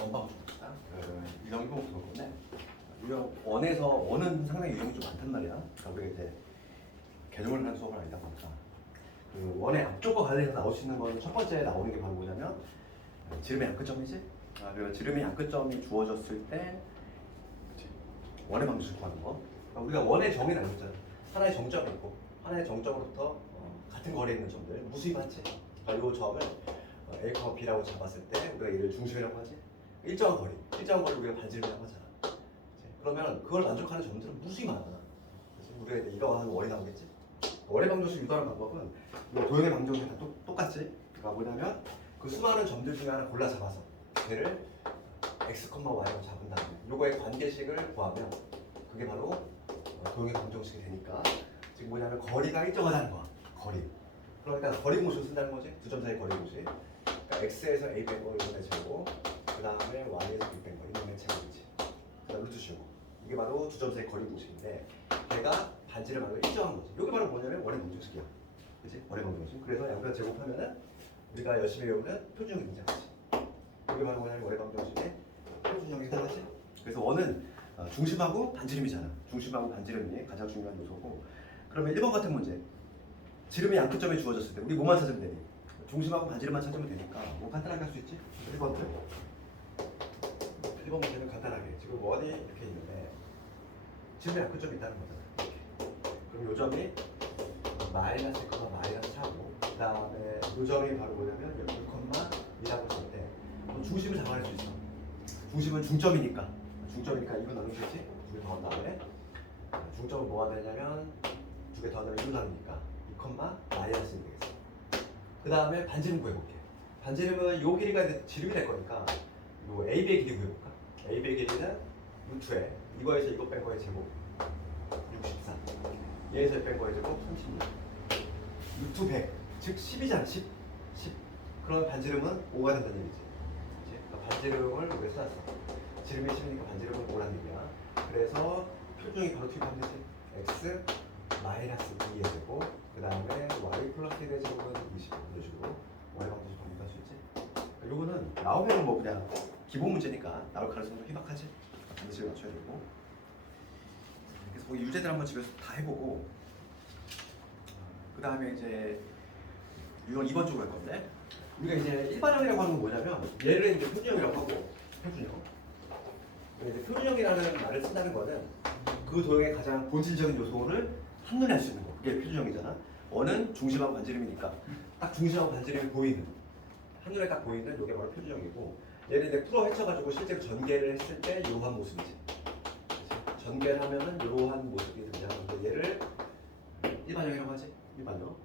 원방정식이다. 유형이고 그런 건데 유형 원에서 원은 상당히 유형이 좀 많단 말이야. 우리가 이제 개념을 하는 수업을 아니다 보니까 그 원의 앞쪽과 관련해서 나올 수 있는 거는 첫 번째 나오는 게 바로 뭐냐면 지름의 양끝점이지. 그리고 지름의 양끝점이 주어졌을 때 원의 방정식 구하는 거. 그러니까 우리가 원의 정의 나눴잖아. 하나의 정점이 있고 하나의 정점으로부터 같은 거리에 있는 점들 무수히 받지. 그러니까 이 점을 A, B라고 잡았을 때 우리가 이를 중심이라고 하지. 일정한 거리 우리가 반지름이라고 하잖아. 그러면 그걸 만족하는 점들은 무수히 많아. 그래서 우리가 이제 이러한 원이 나오겠지. 원의 방정식 유도하는 방법은 도형의 방정식이랑 똑같지. 그러니까 뭐냐면 그 수많은 점들 중에 하나 골라 잡아서 걔를 x, y로 잡은 다음에 요거의 관계식을 구하면 그게 바로 도형의 방정식이 되니까 지금 뭐냐면 거리가 일정하다는 거야. 거리. 그러니까 거리 공식을 쓴다는 거지. 두 점 사이 거리 공식. 그러니까 x에서 a 뺀 거 이놈의 제곱, 그 다음에 y에서 b 뺀 거 이놈의 제곱이지. 그 다음 루트 씌우고. 이게 바로 두 점 사이 거리 공식인데 걔가 반지를 말고 일정한 거지. 이게 바로 뭐냐면 원의 방정식이야. 그치? 원의 방정식. 그래서 양변 제곱하면은 우리가 열심히 외우는 표준형이 등장하지. 이게 바로 뭐냐면 원의 방정식의 표준형이 등장하지. 그래서 원은 중심하고 반지름이잖아. 중심하고 반지름이 가장 중요한 요소고. 그러면 1번 같은 문제. 지름의 양끝점이 주어졌을 때 우리 뭐만 찾으면 되니? 중심하고 반지름만 찾으면 되니까 뭐 간단하게 할 수 있지? 1번 문제는 간단하게 지금 원이 이렇게 있는데 지름의 양끝점이 있다는 거잖아. 이렇게. 그럼 요 점이 마이너스 1, 마이너스 4고 그 다음에 요 점이 바로 뭐냐면 1,2라고 했을 때 중심을 잡아낼 수 있어. 중심은 중점이니까 이거 나누겠지? 두 개 더한 다음에 중점은 뭐가 되냐면 두 개 더하면 1로 나누니까 2, 마이너스 1 되겠어. 그 다음에 반지름 구해볼게. 반지름은 요 길이가 지름이 될 거니까 요 AB의 길이 구해볼까? AB의 길이는 루트에 이거에서 이거 뺀 거의 제곱 64 얘에서 뺀 거의 제곱 36 루트 100 즉 10이잖아. 10 그럼 반지름은 5가 된다는 얘기지. 그러니까 반지름을 우리가 써놨어. 지름이 10이니까 반지름은 5라는 얘기야. 그래서 표준형이 바로 투입하면 되지. x 마이너스 2의 제곱 그 다음에 y 플러스 1의 제곱은 25 이런 식으로 y 방정식 정리할 수 있지. 요거는 나오면 뭐 그냥 기본 문제니까 나올 가능성도 희박하지. 반드시 맞춰야 되고. 그래서 거기 유제들 한번 집에서 다 해보고 그 다음에 이제 이건 2번 쪽으로 할 건데 우리가 이제 일반형이라고 하는 건 뭐냐면 얘를 이제 표준형이라고 하고 표준형. 이제 표준형이라는 말을 쓴다는 거는 그 도형의 가장 본질적인 요소를 한눈에 알 수 있는 거. 그게 표준형이잖아. 원은 중심하고 반지름이니까 딱 중심하고 반지름이 보이는 한눈에 딱 보이는 이게 바로 표준형이고 얘를 이제 풀어 헤쳐가지고 실제로 전개를 했을 때 이러한 모습이지. 전개를 하면은 이러한 모습이 등장하는데 얘를 일반형이라고 하지. 일반형.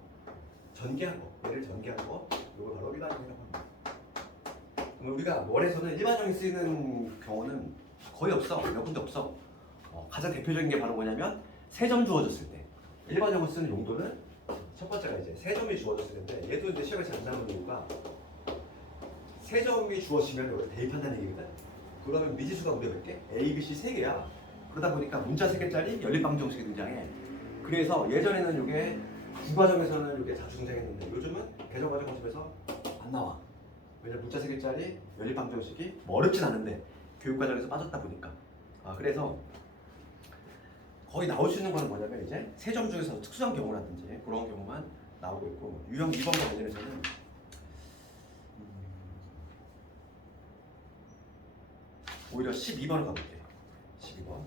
전개한 거. 얘를 전개한 거. 이걸 바로 일반형이라고 합니다. 그럼 우리가 원에서는 일반형이 쓰이는 경우는 거의 없어. 몇 군데 없어. 가장 대표적인 게 바로 뭐냐면 세 점 주어졌을 때 일반형을 쓰는 용도는 첫 번째가 이제 세 점이 주어졌을 텐데 얘도 이제 시험에 잘 나오는 이유가 세 점이 주어지면 여기 대입한다는 얘기거든. 그러면 미지수가 우리가 몇 개? A, B, C 세 개야. 그러다 보니까 문자 세 개짜리 연립방정식이 등장해. 그래서 예전에는 이게 국과정에서는 이게 자주 등장했는데 요즘은 개정과정 모습에서 안 나와. 왜냐면 문자 세 개짜리 연립방정식이 뭐 어렵진 않은데 교육과정에서 빠졌다 보니까. 그래서 거의 나올 수 있는 거는 뭐냐면 이제 세 점 중에서 특수한 경우라든지 그런 경우만 나오고 있고 유형 2번과 관련해서는 오히려 12번을 가볼게. 12번.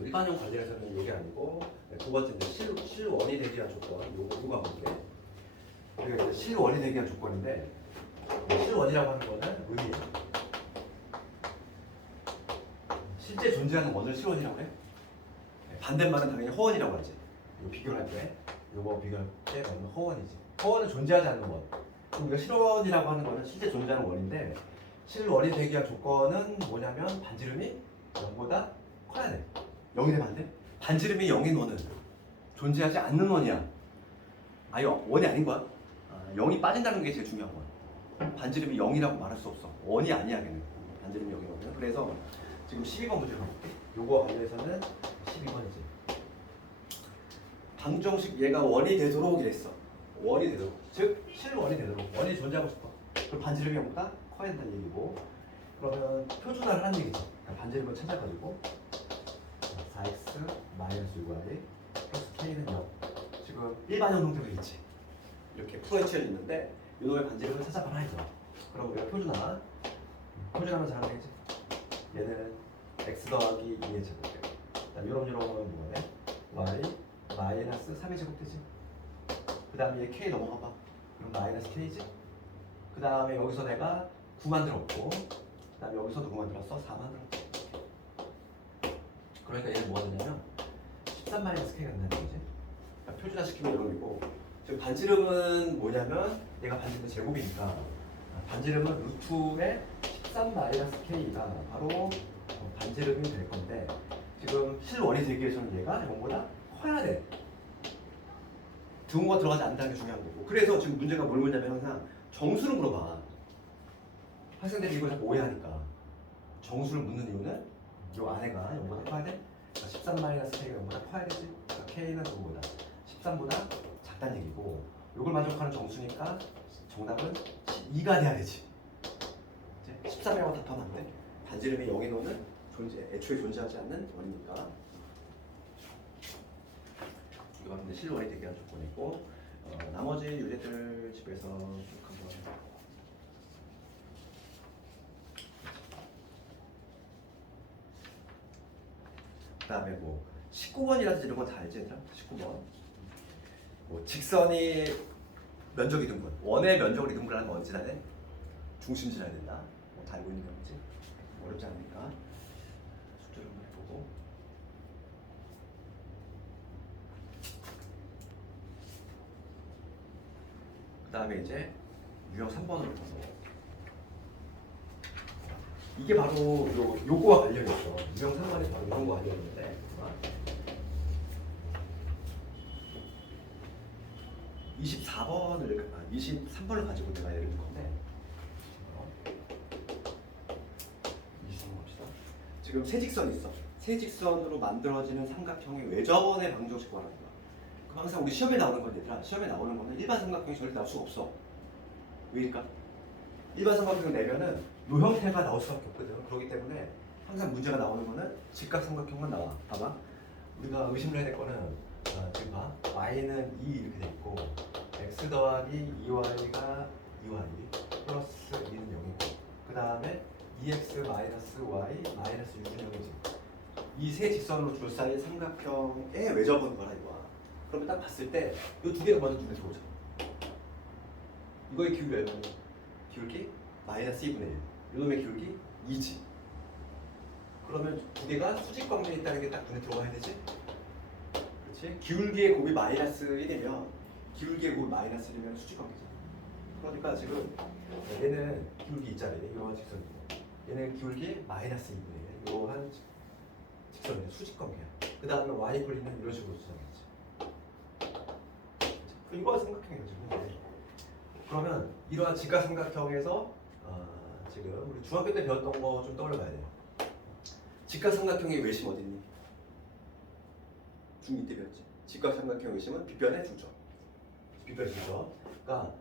일반형 관련해서는 이게 아니고 두 번째 이제 실원이 되기 위한 조건 요거 가볼게. 우리가 이제 실원이 되기 위한 조건인데 실원이라고 하는 거는 의미야. 실제 존재하는 원을 실원이라고 해. 반대말은 당연히 허원이라고 하지. 이거 비교를 할 때, 이거 비교할 때 원은 허원이지. 허원은 존재하지 않는 원. 우리가 실원이라고 하는 거는 실제 존재하는 원인데 실원이 되기 위한 조건은 뭐냐면 반지름이 0보다 커야 돼. 0이 되면 안 돼? 반지름이 0인 원은 존재하지 않는 원이야. 아니 원이 아닌 거야. 0이 빠진다는 게 제일 중요한 건. 반지름이 0이라고 말할 수 없어. 원이 아니야 걔는. 반지름이 0이거든. 그래서 지금 12번 문제 가볼게. 요거 관련해서는 12번이지. 방정식 얘가 원이 되도록 이랬어. 원이 되도록. 즉 실원이 되도록. 원이 존재하고 싶어. 그럼 반지름이 0보다 커야 커야 된다는 얘기고 그러면 표준화를 하는 얘기죠. 그러니까 반지름을 찾아가지고 4x 마이너스 6y 플러스 k는 0 지금 일반형 형태로 있지. 이렇게 프로에치어 있는데 이놈의 반지름을 찾아봐라 이거. 그럼 우리가 표준하면 잘 알겠지. 얘는 x 더하기 2의 제곱이에요. 그다음 요런 뭐네? y 마이너스 3의 제곱 되지. 그 다음에 얘 k 넘어가 봐. 그럼 마이너스 k지. 그 다음에 여기서 내가 9 만들었고 그 다음에 여기서도 9 만들었어. 4 만들었지. 그러니까 얘는 뭐가 되냐면 13 마이너스 k가 된다는 거지. 그러니까 표준화시키면 이런 거고 지금 반지름은 뭐냐면 얘가 반지름의 제곱이니까 반지름은 루트의 13 마이너스 k가 바로 반지름이 될 건데 지금 실원이 되기 위해서는 얘가 이거보다 커야 돼. 등호가 들어가지 않는다는 게 중요한 거고. 그래서 지금 문제가 뭘 묻냐면 항상 정수를 물어봐. 학생들이 이걸 자꾸 오해하니까. 정수를 묻는 이유는 이 안에가 0보다 커야 돼? 그러니까 13 마이너스 k가 0보다 커야 되지? 그러니까 k는 누구보다 13보다 작다는 얘기고 이걸 만족하는 정수니까 정답은 2가 돼야 되지. 13이라고 답하면 안 돼. 반지름이 0인 호는 애초에 존재하지 않는 원이니까. 이거 근데 실원이 되게 한 조건이고 나머지 유제들 집에서 쭉 한번 그 다음에 뭐 19번이라든지 이런 건 다 알지 얘들아? 19번 뭐 직선이 면적 이등분 원의 면적을 이등분하는 건 언제 나네? 중심지나야 된다. 뭐 다 알고 있는 거지. 어렵지 않으니까 숙제를 한번 해보고 그 다음에 이제 유형 3번으로 가서 이게 바로 요거와 관련이죠. 유형 3번이 바로 이런 거 관련인데 23번을 가지고 내가 예를 들 건데 23번 봅시다. 지금 세직선이 있어. 세직선으로 만들어지는 삼각형의 외접원의 방정식 구하라는 거야. 그럼 항상 우리 시험에 나오는 건 얘들아, 시험에 나오는 거는 일반 삼각형이 절대 나올 수가 없어. 왜일까? 일반 삼각형을 내면은 요 형태가 나올 수밖에 없거든. 그렇기 때문에 항상 문제가 나오는 거는 직각 삼각형만 나와. 봐봐. 우리가 의심을 해야 될 거는 지금 봐. y는 2 이렇게 돼 있고 x 더하기 2y가 2y 플러스 2는 0이고 그 다음에 2x 마이너스 y 마이너스 6은 0이지. 이 세 직선으로 둘러싸인 삼각형의 외접은 거라 이거야. 그러면 딱 봤을 때 이 두 개가 먼저 눈에 들어오죠. 이거의 기울기 얼마냐? 기울기 마이너스 2분의 1. 이놈의 기울기 2지. 그러면 두 개가 수직 관계에 있다는 게 딱 눈에 들어가야 되지? 그렇지? 기울기의 곱이 마이너스 1이면 기울기의 곱이 마이너스 1이면 수직 관계죠. 그러니까 지금 얘는 기울기 있잖아요. 이러한 직선이고 얘는 기울기 마이너스 2분의 1. 이러한 직선이야. 수직 관계야. 그 다음에 y 꼴리는 이런 식으로 수정했지. 이거 삼각형이죠. 그러면 이러한 직각 삼각형에서 지금 우리 중학교 때 배웠던 거 좀 떠올려봐야 돼요. 직각 삼각형의 외심 어딨니? 중2 때 배웠지. 직각 삼각형의 외심은 빗변의 중점. 빗변의 중점. 그러니까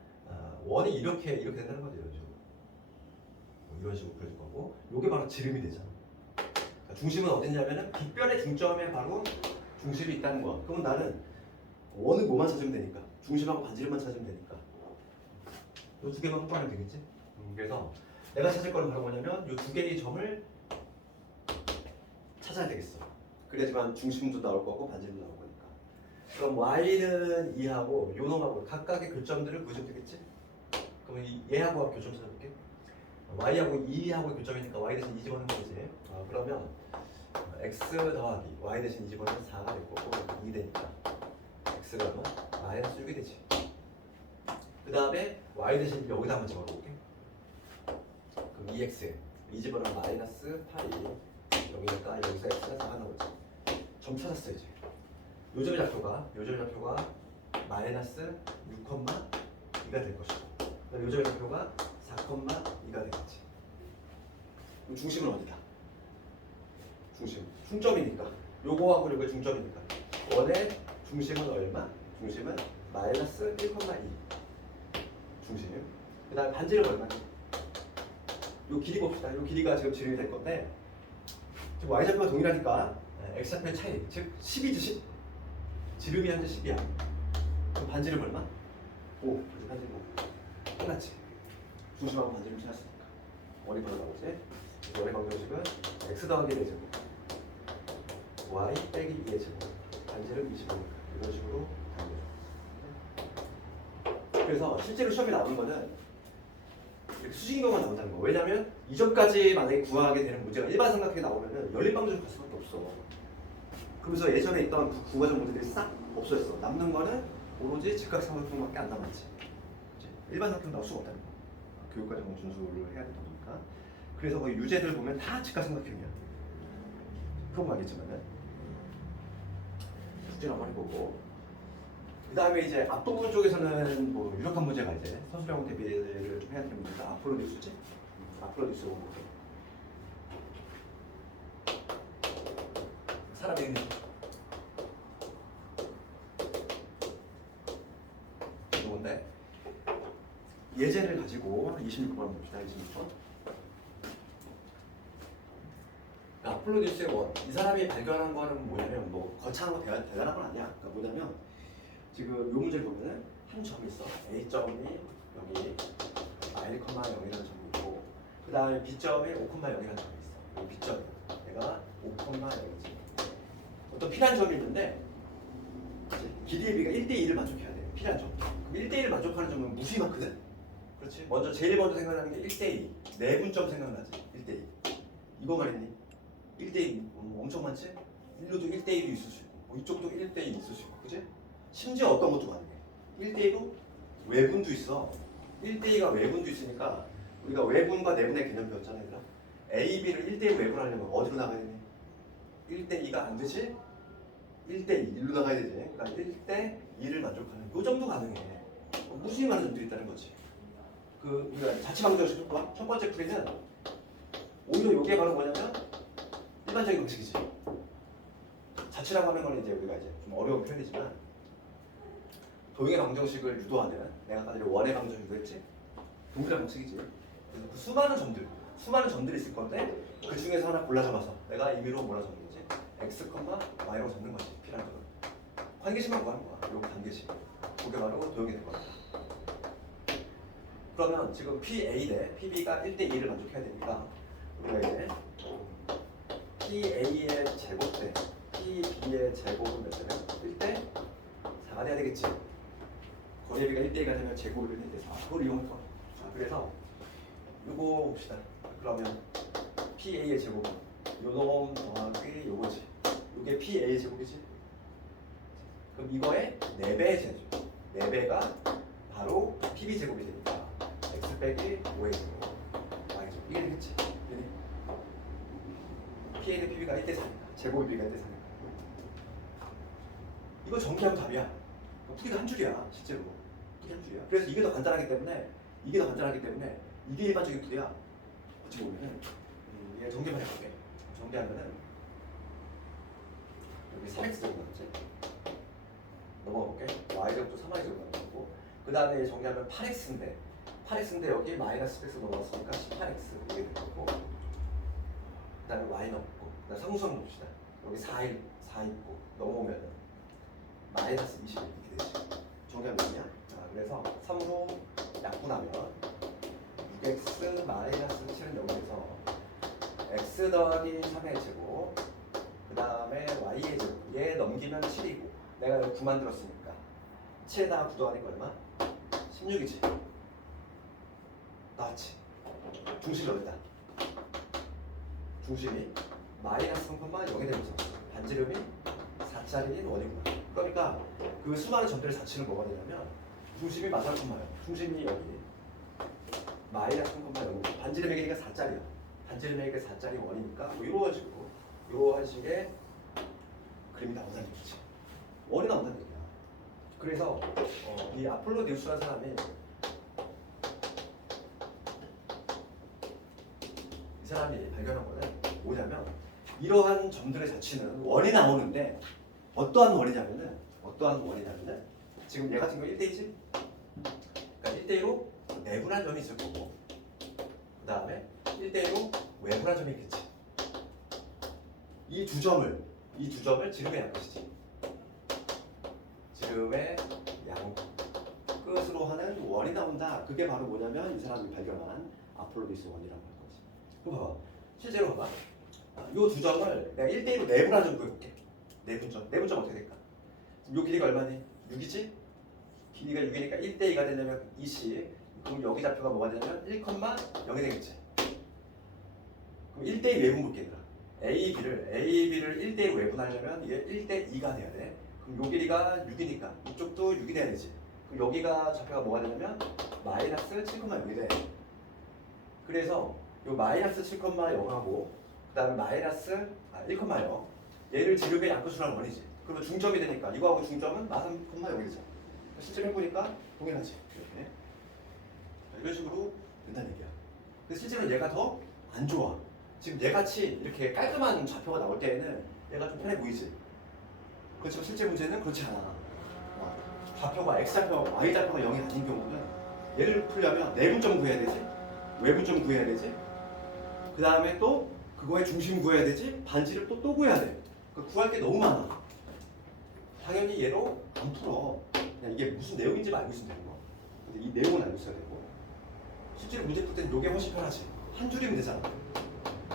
원이 이렇게 된다는 거죠. 이런 식으로. 이런 식으로 그려질 거고 이게 바로 지름이 되잖아. 그러니까 중심은 어딨냐면은 빗변의 중점에 바로 중심이 있다는 거야. 그러면 나는 원은 뭐만 찾으면 되니까 중심하고 반지름만 찾으면 되니까 이 두 개만 확보하면 되겠지? 그래서 내가 찾을 거는 바로 뭐냐면 이 두 개의 점을 찾아야 되겠어. 그래야지만 중심도 나올 거고 반지름도 나올 거니까. 그럼 y는 2하고 요 놈하고 각각의 교점들을 구해주면 되겠지? 그럼 얘하고 교점 찾아볼게. y하고 2하고 교점이니까 y 대신 2 집어넣는 거지. 그러면 x 더하기 y 대신 2 집어넣으면 4가 될 거고 2 되니까 x가 얼마? 마이너스 6이 되지. 그 다음에 y 대신 여기다 한번 집어넣을게. 그럼 2x 2 집어넣으면 마이너스 8이 여기니까 여기서 x가 4가 나오지. 점 찾았어 이제. 요점의 좌표가 마이너스 6,2가 될 것이고 요점의 좌표가 4,2가 되겠지. 그럼 중심은 어디다? 중점이니까 요거하고 요거 중점이니까 원의 중심은 얼마? 중심은 마이너스 1,2 중심. 그 다음에 반지름 얼마니? 요 길이 봅시다. 요 길이가 지금 지름이 될 건데 지금 y좌표가 동일하니까 x좌표의 차이, 즉 10이지 10. 지름이 현재 10이야. 그럼 반지름 얼마? 5. 그래서 반지름 5. 끝났지. 중심하고 반지름 찾았으니까. 원이 바로 나오지. 원의 방정식은 x 더하기 4제곱 y 빼기 2의 제곱 반지름 25니까 이런 식으로 가는 거죠. 그래서 실제로 시험에 나오는 거는 이렇게 수직인경만 나온다는 거. 왜냐면 이점까지 만약에 구하게 되는 문제가 일반 삼각형에 나오면은 열린 방정식 갈 수밖에 없어. 그러면서 예전에 있던 그 구가정 문제들이 싹 없어졌어. 남는 거는 오로지 직각삼각형밖에 안 남았지. 그치? 일반 삼각형 나올 수가 없다는 거. 교육과정 준수를 해야 되다 보니까. 그래서 거기 유제들 보면 다 직각삼각형이야. 그런 거 알겠지만은 숙제를 한번 해보고. 그 다음에 이제 앞부분 쪽에서는 뭐 유력한 문제가 이제 선수령 대비를 좀 해야 되는 문제가 아폴로니우스지? 아폴로니우스 오는 거. 사람이 있는 좋은데 예제를 가지고 26번 봅시다. 26번. 아폴로니우스의 원. 이 사람이 발견한 거는 뭐냐면 뭐 거창한 거 대단한 건 아니야. 그러니까 뭐냐면 지금 요 문제를 보면은 한 점이 있어. A점이 여기 I,0이라는 점이 있고 그 다음에 B점에 5,0이라는 점이 있어. 이 B점 얘가 5,0이지. 어떤 필요한 점이 있는데 길이의 비가 1대2를 만족해야 돼. 필요한 점. 그럼 1대1을 만족하는 점은 무수히 많거든. 그렇지? 제일 먼저 생각나는 게 1대2. 내분점 생각나지. 1대2. 이거 말했니? 1대2 엄청 많지? 일로도 1대1이 있을 수 있고 뭐 이쪽도 1대2 있을 수 있고 그치? 심지어 어떤 것도 가능해. 1대2로 외분도 있어. 1대2가 외분도 있으니까 우리가 외분과 내분의 개념 배웠잖아. 얘들아. A, B를 1대2 외분하려면 어디로 나가야 되니? 1대2가 안 되지? 1대2, 1로 나가야 되지. 그러니까 1대2를 만족하는 요 정도 가능해. 무수히 많은 점들이 있다는 거지. 그 우리가 자치방정식 봐. 첫 번째 풀이는 오히려 요게 바로 뭐냐면 일반적인 방식이지. 자치라고 하는 거는 이제 우리가 이제 좀 어려운 표현이지만 도형의 방정식을 유도하는 내가 아까 전에 원의 방정식 유도했지? 동일한 방식이지. 그래서 그 수많은 점들이 있을 건데 그 중에서 하나 골라 잡아서 내가 임의로 뭐라 적는지 x, y로 적는 거지. 필요한 점은 관계식만 구하는 거야. 요 관계식. 그게 바로 도형이 될 겁니다. 그러면 지금 PA 대 PB가 1대2를 만족해야 되니까 우리가 이제 PA의 제곱 대 PB의 제곱은 몇 되면 1대 4가 돼야 되겠지. 거리의 비가 1대2가 되면 제곱을 1대 4. 그걸 이용할 거야. 그래서 요거 봅시다. 그러면 PA의 제곱은 요놈 더하기 요거지. 요게 PA의 제곱이지. 그럼 이거의 4배의 제곱. 4배가 바로 PB 제곱이 되니까 x 빼기 5의 제곱. y 제곱. 이게 되겠지. PA 대 PB가 1대 4니까 제곱의 비가 1대 4니까 이거 전개하면 답이야. 풀이가 한 줄이야. 실제로 풀이 한 줄이야. 그래서 이게 더 간단하기 때문에 이게 일반적인 풀이야. 어찌 보면은 얘 전개만 해볼게. 전개하면은 여기 3x 제곱 나왔지? 넘어가볼게. y제곱도 3y제곱 나온 거고 그 다음에 정리하면 8x인데 여기 마이너스 x 넘어갔으니까 18x 이게 될 거고 그 다음에 y 넣고 그 다음에 상수항 봅시다. 여기 4 있고 넘어오면은 마이너스 20 이렇게 되지. 정리하면 되냐? 그래서 3로 약분하면 6x 마이너스 7은 여기에서 x 더하기 3의 제곱 그 다음에 y의 제곱 얘 넘기면 7이고 내가 여기 9 만들었으니까 7에다가 9 더하니까 얼마? 16이지. 나왔지. 중심이 어디다? 중심이 마이너스 3,0이 되면서 반지름이 4짜리인 원이구나. 그러니까 그 수많은 점들의 자치는 뭐가 되냐면 중심이 마사콤마예요. 중심이 여기 마이너스 3,0 반지름의 길이가 4짜리야. 반지름의 길이가 4짜리 원이니까 뭐 이런 식으로 이런 식의 그림이 나온다는 얘기지. 원이 나온다는 얘기야. 그래서 이 아폴로니우스라는 사람이 이 사람이 발견한 거는 뭐냐면 이러한 점들의 자치는 원이 나오는데 어떠한 원이냐면은 지금 얘 같은 경우 1대2지? 그러니까 1대2로 내분한 점이 있을 거고 그 다음에 1대1로 외분한 점이 있겠지. 이 두 점을 지름의 양끝이지. 지름의 양끝으로 하는 원이 나온다. 그게 바로 뭐냐면 이 사람이 발견한 아폴로디우스 원이라고 할 거지. 그럼 봐봐. 실제로 봐봐. 이 두 점을 내가 1대1로 내분한 점 구해볼게. 내분점 어떻게 될까? 이 길이가 얼마니? 6이지? 길이가 6이니까 1대2가 되려면 2씩. 그럼 여기 좌표가 뭐가 되냐면 1,0이 되겠지. 그럼 1대2 외분 볼게 얘들아. AB를 1대1 외분하려면 이게 1대2가 돼야 돼. 그럼 요 길이가 6이니까 이쪽도 6이 돼야 되지. 그럼 여기가 좌표가 뭐가 되냐면 마이너스 7,0이 돼. 그래서 요 마이너스 7,0하고 그 다음에 마이너스 1,0 얘를 지름의 양끝으로 하는 원이지. 그러면 중점이 되니까 이거하고 중점은 마3,0이죠. 실제로 해보니까 동일하지. 이렇게. 이런 식으로 된다는 얘기야. 근데 실제로 얘가 더 안 좋아. 지금 얘같이 이렇게 깔끔한 좌표가 나올 때에는 얘가 좀 편해 보이지. 그렇지만 실제 문제는 그렇지 않아. 좌표가 X좌표, Y좌표가 0이 아닌 경우는 얘를 풀려면 내분점 구해야 되지, 외분점 구해야 되지, 그 다음에 또 그거의 중심 구해야 되지, 반지를 또 구해야 돼. 구할 게 너무 많아. 당연히 얘로 안 풀어. 그냥 이게 무슨 내용인지 알고 있으면 되는 거. 근데 이 내용은 알고 있어야 되고 실제로 문제 풀 때는 이게 훨씬 편하지. 한 줄이면 되잖아.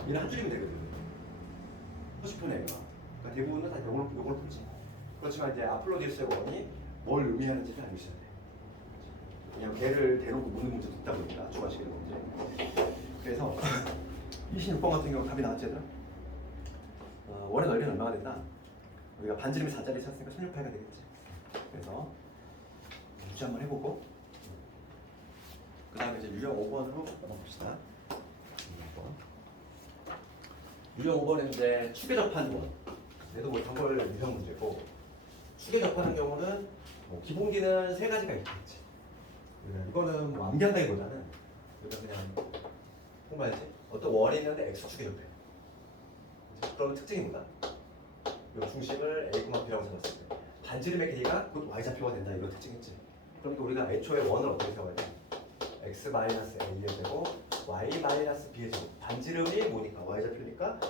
얘는 한 줄이면 되거든. 훨씬 편해. 그러니까 대부분은 다 요걸 풀지. 그렇지만 이제 아폴로디우스의 원이 뭘 의미하는지를 알고 있어야 돼. 그냥 걔를 대놓고 묻는 문제도 있다 보니까 조가식의 문제. 그래서 26번 같은 경우 답이 나왔지 얘들아? 원의 넓이는 얼마가 된다? 우리가 반지름이 4짜리 쳤으니까 16파이가 되겠지. 그래서 유지 한번 해보고 그 다음에 이제 유형 5번으로 넘어갑시다. 유형 5번은 이제 축에 접한 원. 얘도 뭐 단골 유형 문제고 축에 접하는 경우는 뭐 기본기는 세 가지가 있겠지. 이거는 뭐 암기한다기보다는 우리가 그냥 통과했지. 어떤 원이 있는데 x축에 접해. 그러면 특징이 뭐다? 이 중심을 a, b라고 잡았을 때 반지름의 길이가 곧 y좌표가 된다. 이거 특징이지. 그러니까 우리가 애초에 원을 어떻게 세워야 돼? x-a의 제곱, y-b의 제곱. 반지름이 뭐니까? y좌표니까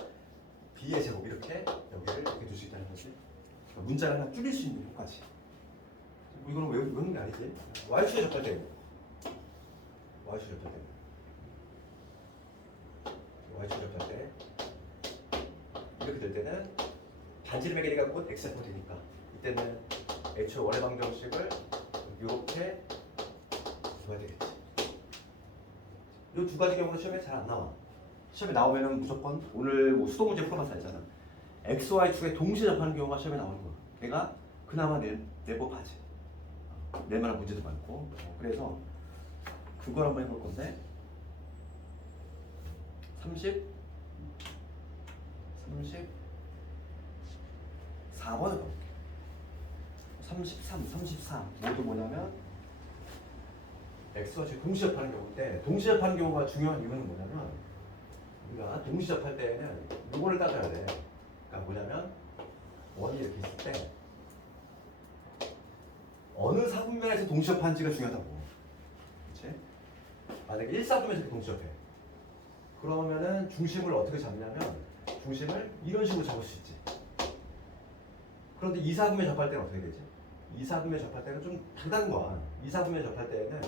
b의 제곱 이렇게 여기를 이렇게 둘 수 있다는 거지. 그러니까 문자를 하나 줄일 수 있는 효과지. 뭐 이거는 외우는 게 아니지. y축에 접할 때 y축에 접할 때 y축에 접할 때 이렇게 될 때는 반지름의 길이가 곧 x좌표 되니까 이때는 애초에 원의 방정식을 이렇게 둬야 되겠지. 이 두 가지 경우는 시험에 잘 안 나와. 시험에 나오면은 무조건 오늘 뭐 수도 문제 풀어봐서 알잖아. x, y 축에 동시에 접하는 경우가 시험에 나오는 거야. 걔가 그나마 내법하지. 낼만한 문제도 많고. 그래서 그걸 한번 해볼 건데 34번을 볼게. 33, 34 모두 뭐냐면 x와 z 동시 접하는 경우인데 동시 접하는 경우가 중요한 이유는 뭐냐면 우리가 동시 접할 때에는 이거를 따져야 돼. 그러니까 뭐냐면 원이 이렇게 있을 때 어느 사분면에서 동시 접하는지가 중요하다고. 그렇지? 만약에 1사분면에서 동시 접해. 그러면은 중심을 어떻게 잡냐면 중심을 이런 식으로 잡을 수 있지. 그런데 2사분면 접할 때는 어떻게 되지? 2사분면 접할 때는 좀 다른 거야. 2사분면 접할 때는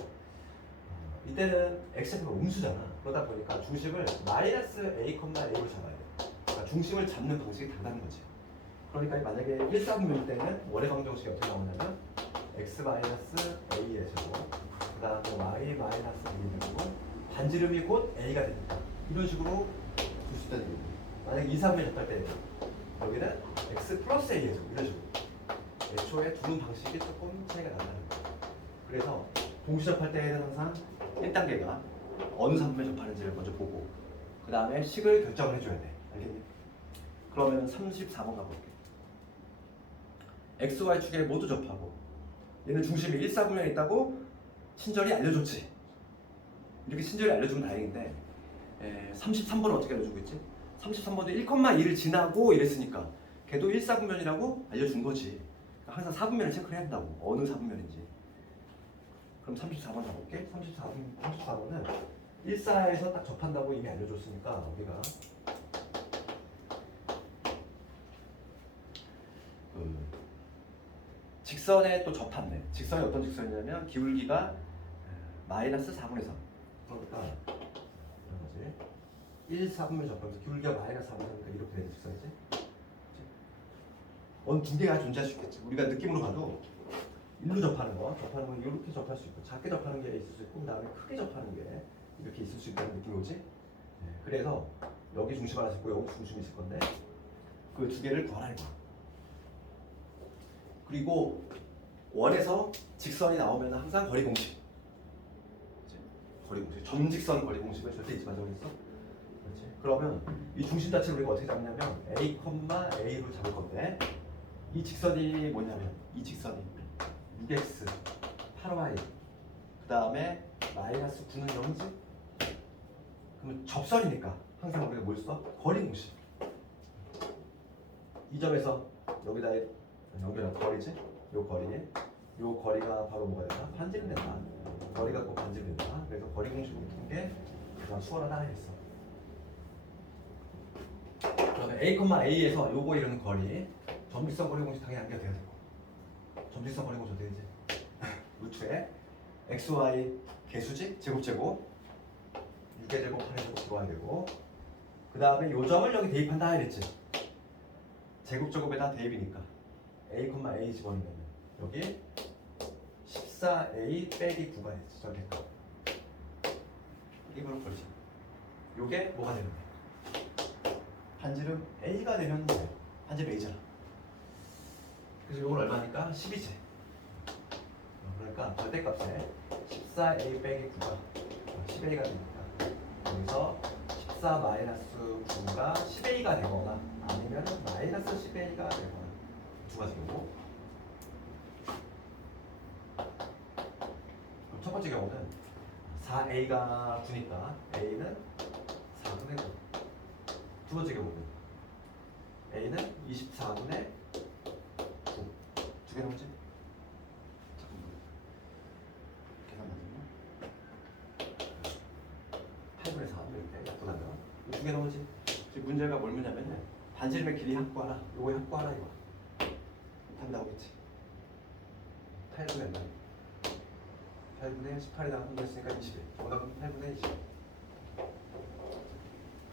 이때는 x좌표가 음수잖아. 그러다 보니까 중심을 마이너스 a, a로 잡아야 돼. 그러니까 중심을 잡는 방식이 다르다는 거지. 그러니까 만약에 1사분면일 때는 원의 방정식이 어떻게 나오냐면 x 마이너스 a의 제곱 그 다음에 y 마이너스 b의 제곱 반지름이 곧 a가 되니까 이런 식으로 줄 수 있다는 얘기예요. 만약에 2사분면 접할 때는 여기는 x 플러스 a의 제곱 이런 식으로 애초에 두는 방식이 조금 차이가 난다는 거예요. 그래서 동시 접할 때에는 항상 1단계가 어느 사분면 접하는지를 먼저 보고 그 다음에 식을 결정을 해줘야 돼. 알겠니? 그러면 34번 가볼게. x, y 축에 모두 접하고 얘는 중심이 1사분면에 있다고 친절히 알려줬지. 이렇게 친절히 알려주면 다행인데 33번은 어떻게 알려주고 있지? 33번도 1,2를 지나고 이랬으니까 걔도 1사분면이라고 알려준 거지. 그러니까 항상 사분면을 체크를 해야 한다고. 어느 사분면인지. 그럼 34번 가볼게. 34번은 1사에서 딱 접한다고 이미 알려줬으니까 우리가 직선에 또 접한대. 직선이 어떤 직선이냐면 기울기가 마이너스 4분의 3. 그러니까 이런 거지. 1, 4분의 접하면서 기울기가 마이너스 4분의 3이니까 이렇게 되는 직선이지. 어느 두 개가 존재할 수 있겠지. 우리가 느낌으로 봐도 일로 접하는 거 이렇게 접할 수 있고 작게 접하는 게 있을 수 있고 그다음에 크게 접하는 게 이렇게 있을 수 있다는 느낌이 오지. 그래서 여기 중심 하나 있고 여기 중심이 있을 건데 그 두 개를 구하라는 거야. 그리고 원에서 직선이 나오면 항상 거리 공식. 거리 공식. 점직선 거리 공식을 절대 잊지 마자고 했어. 그렇지. 그러면 이 중심 자체를 우리가 어떻게 잡냐면 A, A로 잡을 건데 이 직선이 뭐냐면 이 직선이 6x 8y 그 다음에 마이너스 9는 0이지? 그러면 접선이니까 항상 우리가 뭘 써? 거리 공식. 이 점에서 여기다 연결한 거리지? 요 거리가 바로 뭐가 된다? 반지름 된다. 거리가 꼭 반지름 된다. 그래서 거리 공식을 푼 게 그냥 수월하다 했어. 그다음에 A,A에서 요거 이루는 거리 점직선 거리 공식 당연히 연결돼야 되고 점직선 거리 공식 어떻게 되지? 루트에 XY 개수지? 제곱 6의 제곱 8의 제곱 들어와야 되고 그 다음에 요 점을 여기 대입한다 이랬지. 제곱에다 대입이니까 A,A 집어넣으면 여기 14A 빼기 9가 됐지. 저기 이게 바로 거리지. 요게 뭐가 되는 거야? 반지름 A가 되면 돼. 반지름 A잖아. 그래서 요건 얼마니까? 10이지. 그러니까 절대값에 14A 빼기 9가 10A가 되니까 여기서 14 마이너스 9가 10A가 되거나 아니면 마이너스 10A가 되거나 두 가지고. 그럼 첫 번째 경우는 4A가 9니까 A는 4분의 9. 두 번째 경우는 A는 24분의 9. 두 개 나오지? 잠깐만. 계산 맞았나? 8분의 4 이렇게 약분하면 두 개 나오지? 지금 문제가 뭘 묻냐면 반지름의 길이 합구하라. 요거 합구하라 이거. 답이 나오겠지. 8분의 18에 나온 거 있으니까 21. 정답은 8분의 20.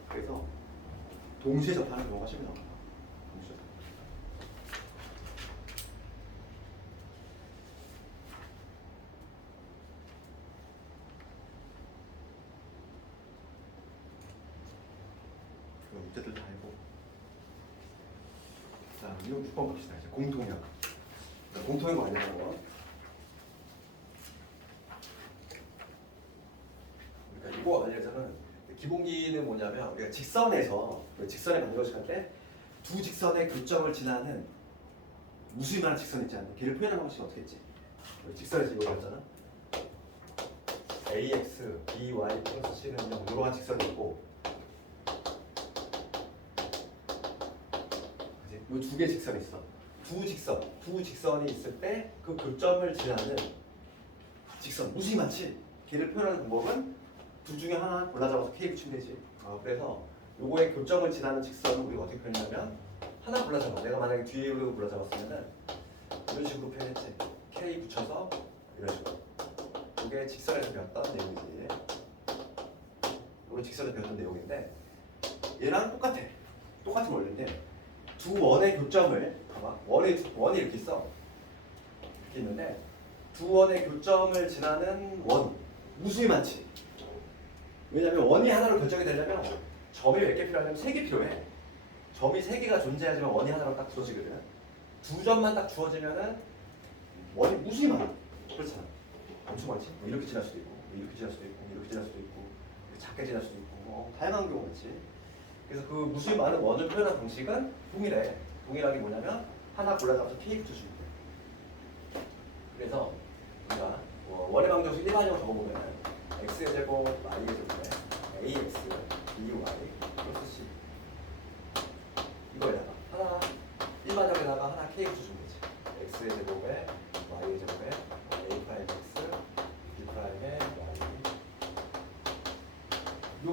그래서 동시에 접하는 경우가 쉽게 나옵니다. 동시에. 그 문제들 다 해보고. 자, 이거 6번 갑시다. 이제 공통역. 공통역 아니라는 거. 그러니까 이거 관련해서는 기본기는 뭐냐면 우리가 직선에서 직선의 반경식할 때 두 직선의 교점을 지나는 무수히많은 직선 있지 않나? 걔를 표현하는 방식이 어떻게 했지? 직선에서 이거 봤잖아. AX, BY 플러스 C는 이러한 직선이 있고 이 두 개의 직선이 있어. 두 직선이 있을 때 그 교점을 지나는 직선 무수히 많지. 걔를 표현하는 방법은 둘 중에 하나 골라 잡아서 K 붙이면 되지. 그래서 요거의 교점을 지나는 직선을 우리가 어떻게 표현하냐면 하나 골라 잡아. 내가 만약에 뒤로 골라 잡았으면은 이런 식으로 표현했지. K 붙여서 이런 식으로. 이게 직선에서 배웠던 내용이지. 이거 직선에서 배웠던 내용인데 얘랑 똑같아. 똑같은 원리인데 두 원의 교점을 봐봐. 원이 이렇게 있어. 이렇게 있는데 두 원의 교점을 지나는 원 무수히 많지. 왜냐면 원이 하나로 결정이 되려면 점이 몇 개 필요하냐면 3개 필요해. 점이 3개가 존재하지만 원이 하나로 딱 주어지거든. 두 점만 딱 주어지면은 원이 무수히 많아. 그렇잖아. 엄청 많지. 뭐 이렇게 지날 수도 있고, 이렇게 지날 수도 있고, 이렇게 지날 수도 있고, 작게 지날 수도 있고, 다양한 경우가 있지. 그래서 그 무수히 많은 원을 표현한 방식은 동일해. 동일한 게 뭐냐면 하나 골라잡아서 K 붙여주면 돼. 그래서 우리가 원의 방정식 일반형으로 적어보면 x의 제곱, y의 제곱에 ax, by 플러스 c 이거에다가 하나 일반형에다가 하나 k 붙여주면 되지. x의 제곱에 y의 제곱에 a 프라임 x, b 프라임에 y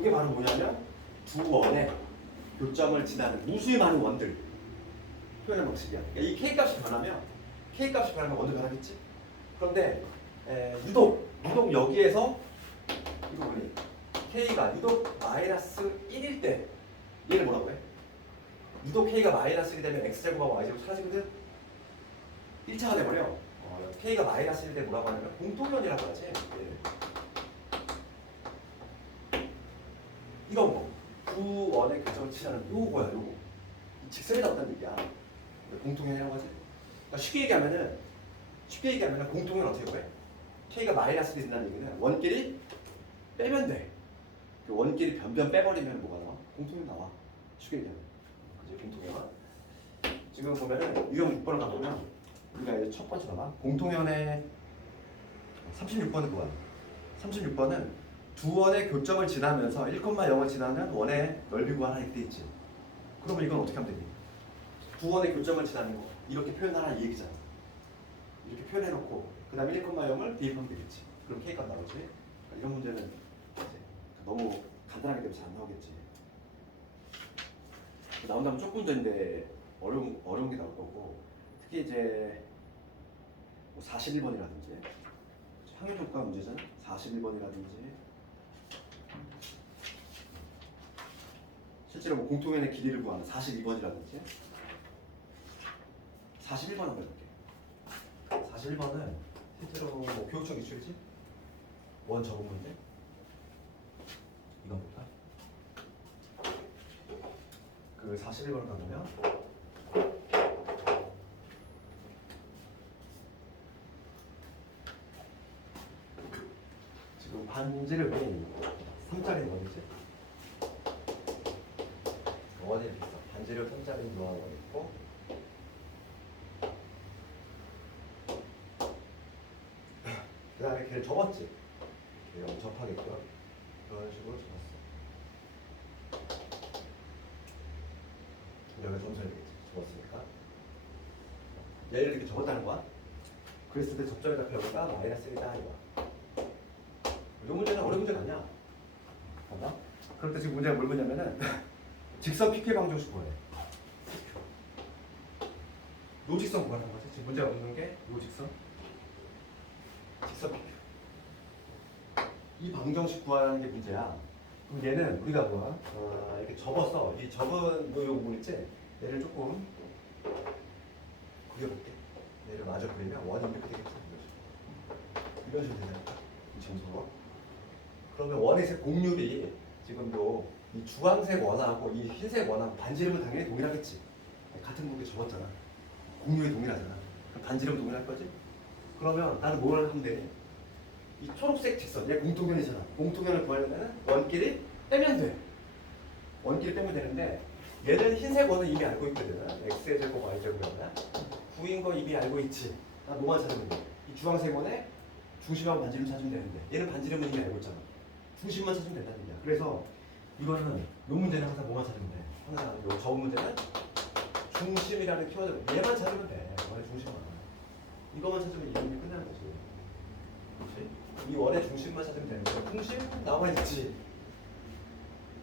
이게 바로 뭐냐면 두 원의 교점을 지나는 무수히 많은 원들 표현의 방식이야. 그러니까 이 K값이 변하면 K값이 변하면 원도 변하겠지. 그런데 유독 여기에서 이거 뭐니? K가 유독 마이너스 1일 때 얘를 뭐라고 해? 유독 K가 마이너스 1이 되면 X제곱하고 Y제곱 사라지거든? 1차가 돼버려. K가 마이너스 1일 때 뭐라고 하냐면 공통면이라고 하지. 이건 뭐? 두 원의 교점을 치는 요거 뭐야 요거? 직선이 나온다는 얘기야. 공통면이라고 하지. 그러니까 쉽게 얘기하면 공통면 어떻게 구해? K가 마이너스 1이 된다는 얘기는 원끼리 빼면 돼. 그 원끼리 변변 빼버리면 뭐가 나와? 공통면 나와. 쉽게 얘기하면. 그지? 공통면. 지금 보면은 유형 6번을 가보면 우리가 이제 첫 번째 봐봐. 공통면의 36번은 뭐야? 36번은 두 원의 교점을 지나면서 1,0을 지나면 원의 넓이 구하라 이렇게 돼 있지. 그러면 이건 어떻게 하면 되니? 두 원의 교점을 지나는 거 이렇게 표현하라 이 얘기잖아. 이렇게 표현해놓고 그 다음에 1,0을 대입하면 되겠지. 그럼 K값 나오지. 그러니까 이런 문제는 이제 너무 간단하게 되면 잘 안 나오겠지. 나온다면 조금 문제인데 어려운 게 나올 거고, 특히 이제 뭐 41번이라든지 항해조과 문제잖아. 41번이라든지 실제로 뭐 공통면의 길이를 구하는 42번이라든지 41번 한번 해볼게. 41번은 실제로 뭐 교육청 기출이지? 원 적은 문제? 이거 볼까? 그 41번을 가보면 지금 반지름이 3짜리는 어디지? 원이 이렇게 있어. 반지름 3짜리 노화원 있고 그 다음에 걔를 접었지. 걔를 접하겠고요. 그런 식으로 접었어. 여기가 점수를 되겠지. 접었으니까 얘를 이렇게 접었다는 거야. 그랬을 때 접점의 좌표가 마이너스 1이다 이거야. 이 문제는 어려운 문제가 아니야. 봐봐. 그럴 때 지금 문제가 뭘 보냐면은 직선 PQ 방정식 구해. 노직선 구하는 거지. 지금 문제가 없는 게 노직선. 직선 PQ. 이 방정식 구하는 게 문제야. 그럼 얘는 우리가 뭐야? 이렇게 접어서 이 접은 요 부분 있지? 얘를 조금 그려볼게. 얘를 마저 그리면 원이 이렇게 되겠지. 이런 식으로 되잖아. 이 점수로. 그러면 원의 공률이 지금도 이 주황색 원하고 이 흰색 원하고 반지름은 당연히 동일하겠지. 같은 무게 접었잖아. 공률이 동일하잖아. 그럼 반지름 동일할 거지? 그러면 나는 뭘 하면 되니? 이 초록색 직선, 얘 공통면이잖아. 공통면을 구하려면 원끼리 빼면 돼. 원끼리 빼면 되는데 얘는 흰색 원은 이미 알고 있거든. x의 제곱, y 제곱이었나? 9인 거 이미 알고 있지. 나 뭐만 찾으면 돼? 이 주황색 원에 중심하고 반지름 찾으면 되는데 얘는 반지름은 이미 알고 있잖아. 중심만 찾으면 된다는 얘기야. 그래서 이거는 요 문제는 항상 뭐만 찾으면 돼? 항상 요 적은 문제는 중심이라는 키워드 얘만 찾으면 돼. 원의 중심만. 이거만 찾으면 이 문제 끝나는 거지. 그렇지? 이 원의 중심만 찾으면 되는 거야. 중심 나와 있지.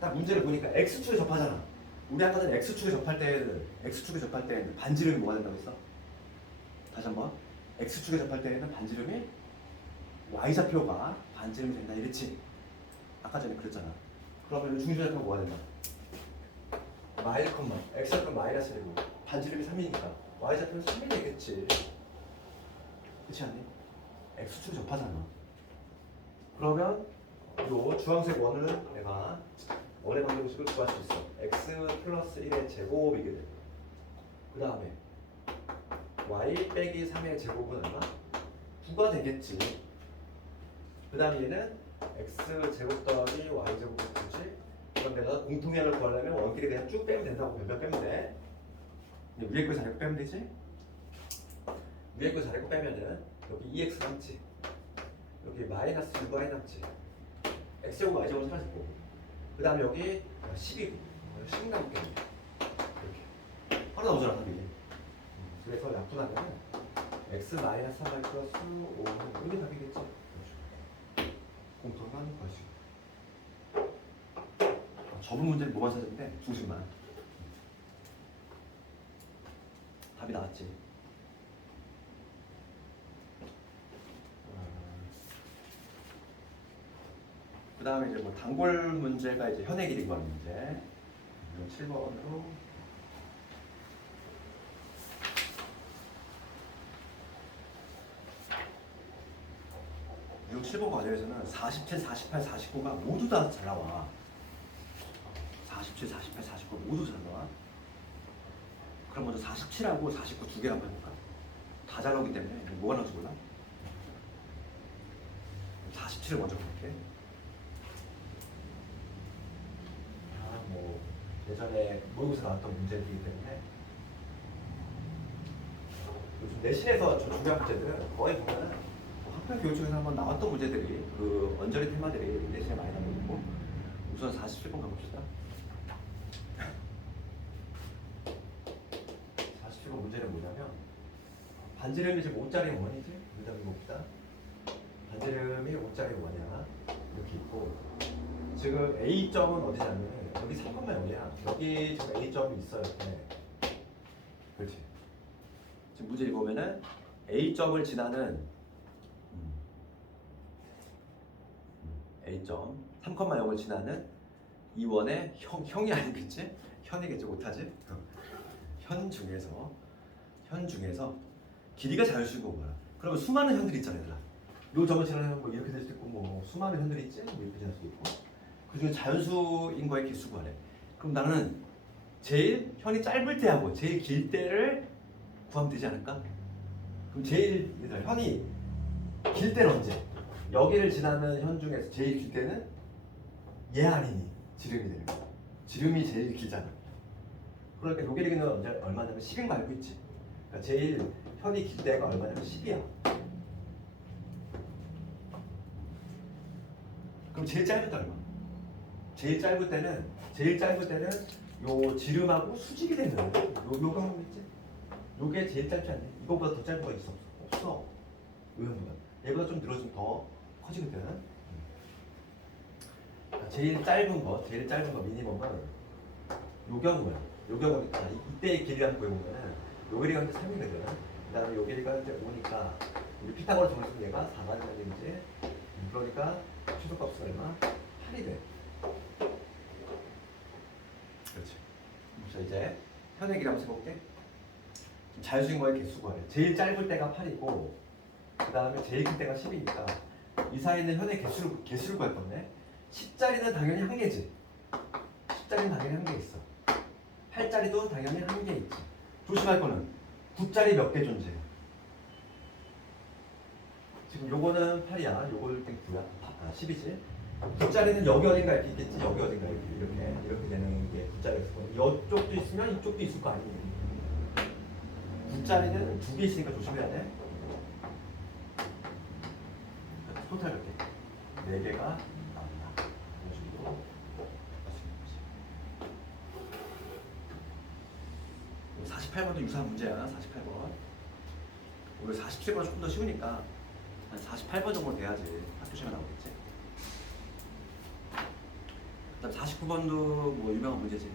딱 문제를 보니까 x축에 접하잖아. 우리 아까 전에 x축에 접할 때는 반지름이 뭐가 된다고 했어? 다시 한번. x축에 접할 때는 반지름이 y좌표가 반지름이 된다 이랬지. 아까 전에 그랬잖아. 그러면 중심좌표가 뭐가 된다? x좌표는 마이너스 1이고 반지름이 3이니까 y좌표는 3이 되겠지. 그렇지 않니? x축에 접하잖아. 그러면 요 주황색 원을 내가 원의 방정식을 구할 수 있어. x 플러스 1의 제곱이게 돼. 그 다음에 y 빼기 3의 제곱은 얼마? 9가 되겠지. 그 다음에 얘는 x 제곱 더하기 y 제곱이 되지. 그럼 내가 공통면을 구하려면 원끼리 그냥 쭉 빼면 된다고 변변 빼면 돼. 위에 거 자리고 빼면 되지. 위에 거 자리고 빼면은 여기 2x 남지. 여기 마이너스 6y 남지. x 제곱 y 제곱 사라지고. 그 다음에 여기 12, 10 남겠네. 이렇게 하나 나오잖아 답이. 그래서 약분하면 x 마이너스 3y 플러스 5는 이게 답이겠지. 공통만 구할 수 있다. 접은 문제는 뭐만 찾으면 돼? 중심만. 답이 나왔지. 그 다음에 이제 뭐 단골 문제가 이제 현의 길이 구하는 문제. 7번으로. 이 7번 과제에서는 47, 48, 49가 모두 다 잘 나와. 47, 48, 49 모두 잘 나와. 그럼 먼저 47하고 49 두 개 한번 해볼까? 다 잘 나오기 때문에 뭐가 나올지 몰라? 47을 먼저 볼게. 뭐 예전에 모의고사 나왔던 문제이기 때문에 요즘 내신에서 저 중요한 문제들은 거의 보면은 학교 교육 중에서 한번 나왔던 문제들이 그 언저리 테마들이 내신에 많이 나오고 있고. 우선 47번 가봅시다. 47번 문제는 뭐냐면 반지름이 지금 5짜리 원이지? 문장 봅시다. 반지름이 5짜리 원이야. 이렇게 있고 지금 A점은 어디냐면 여기 3,0이야. 여기 지금 A점이 있어요. 네. 그렇지. 지금 문제를 보면은 A점을 지나는 A점 3,0을 지나는 이 원의 형이 아니겠지? 현이겠지. 못하지? 현 중에서 길이가 자연수인 거 뭐야? 그러면 수많은 현들이 있잖아, 얘들아. 요 점을 지나면 뭐 이렇게 될 수도 있고 뭐 수많은 현들이 있지? 뭐 이렇게 될 수도 있고. 그중에 자연수인 거의 개수 구하래. 그럼 나는 제일 현이 짧을 때하고 제일 길 때를 구하면 되지 않을까? 그럼 제일 얘들아 현이 길 때는 언제? 여기를 지나는 현 중에서 제일 길 때는 얘 아니니 지름이 되는 거야. 지름이 제일 길잖아. 그러니까 요 길이는 언제 얼마냐면 10인 거 알고 있지? 그러니까 제일 현이 길 때가 얼마냐면 10이야. 그럼 제일 짧을 때 얼마? 제일 짧을 때는 요 지름하고 수직이 되는 거야. 요 경우 있지? 요게 제일 짧지 않니? 이거보다 더 짧은 거 있어? 없어. 요 정도가. 얘보다 좀 늘어지면 더 커지거든. 제일 짧은 거 미니멈은 요 경우야. 요 경우니까 이때의 길이라는 거 보면은 요 길이가 이제 3이거든. 그 다음에 요 길이가 이제 5니까 우리 피타고라스 정리했으면 얘가 4가 되는 얘기지. 그러니까 최소값은 얼마? 8이 돼. 그렇지. 자 이제 현의 길이 한번 해볼게. 자연수인 거의 개수 구하래. 제일 짧을 때가 8이고 그 다음에 제일 길 때가 10이니까 이 사이에 있는 현의 개수를 구할 건데 10짜리는 당연히 한 개지. 10짜리는 당연히 한 개 있어. 8짜리도 당연히 한 개 있지. 조심할 거는 9짜리 몇 개 존재해. 지금 요거는 8이야. 요거를 땐 9야. 10이지. 9짜리는 여기 어딘가 이렇게 있겠지. 여기 어딘가 이렇게 되는 게 9짜리가 있을 거야. 이쪽도 있으면 이쪽도 있을 거 아니니. 9짜리는 두 개 있으니까 조심해야 돼. 토탈 몇 개? 4개가 나온다. 이런 식으로. 48번도 유사한 문제야. 48번. 오늘 47번 조금 더 쉬우니까 한 48번 정도 돼야지 학교 시간 나오겠지. 그다음 49번도 뭐 유명한 문제지.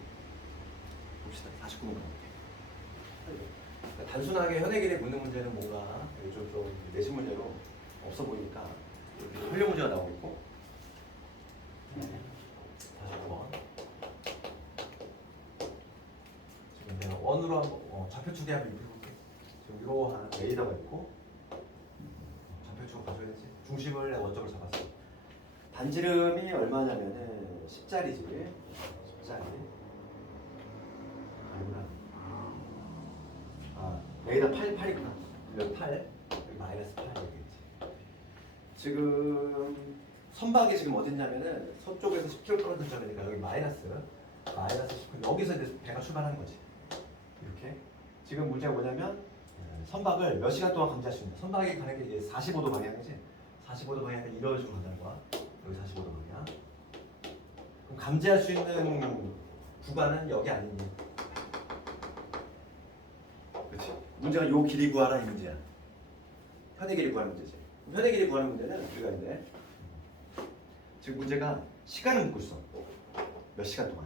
봅시다. 49번 가볼게. 단순하게 현의 길이 묻는 문제는 뭔가 요즘 좀 내신 문제로 없어 보이니까 이렇게 활용 문제가 나오겠고. 49번. 지금 내가 원으로 한번 좌표축에 한번 입혀볼게. 지금 이러한 A다가 있고 좌표축을 가져야지. 중심을 내가 원점을 잡았어. 반지름이 얼마냐면은 10짜리지. 10짜리. 아니구나. A다 8이구나. 여기 8, 여기 마이너스 8 여기겠지. 지금 선박이 지금 어딨냐면은 서쪽에서 10km 떨어진 점이니까 여기 마이너스 10km. 여기서 이제 배가 출발하는 거지. 이렇게. 지금 문제가 뭐냐면 선박을 몇 시간 동안 감지할 수 있는데 선박이 가는 게 이제 45도 방향이지. 45도 방향에 이런 식으로 간다는 거야. 여기 45도 방향. 그럼 감지할 수 있는 구간은 여기 아니니. 그렇지. 문제가 요 길이 구하라 이 문제야. 현의 길이 구하는 문제지. 현의 길이 구하는 문제는 우리가 있는데 지금 문제가 시간을 묻고 있어. 몇 시간 동안.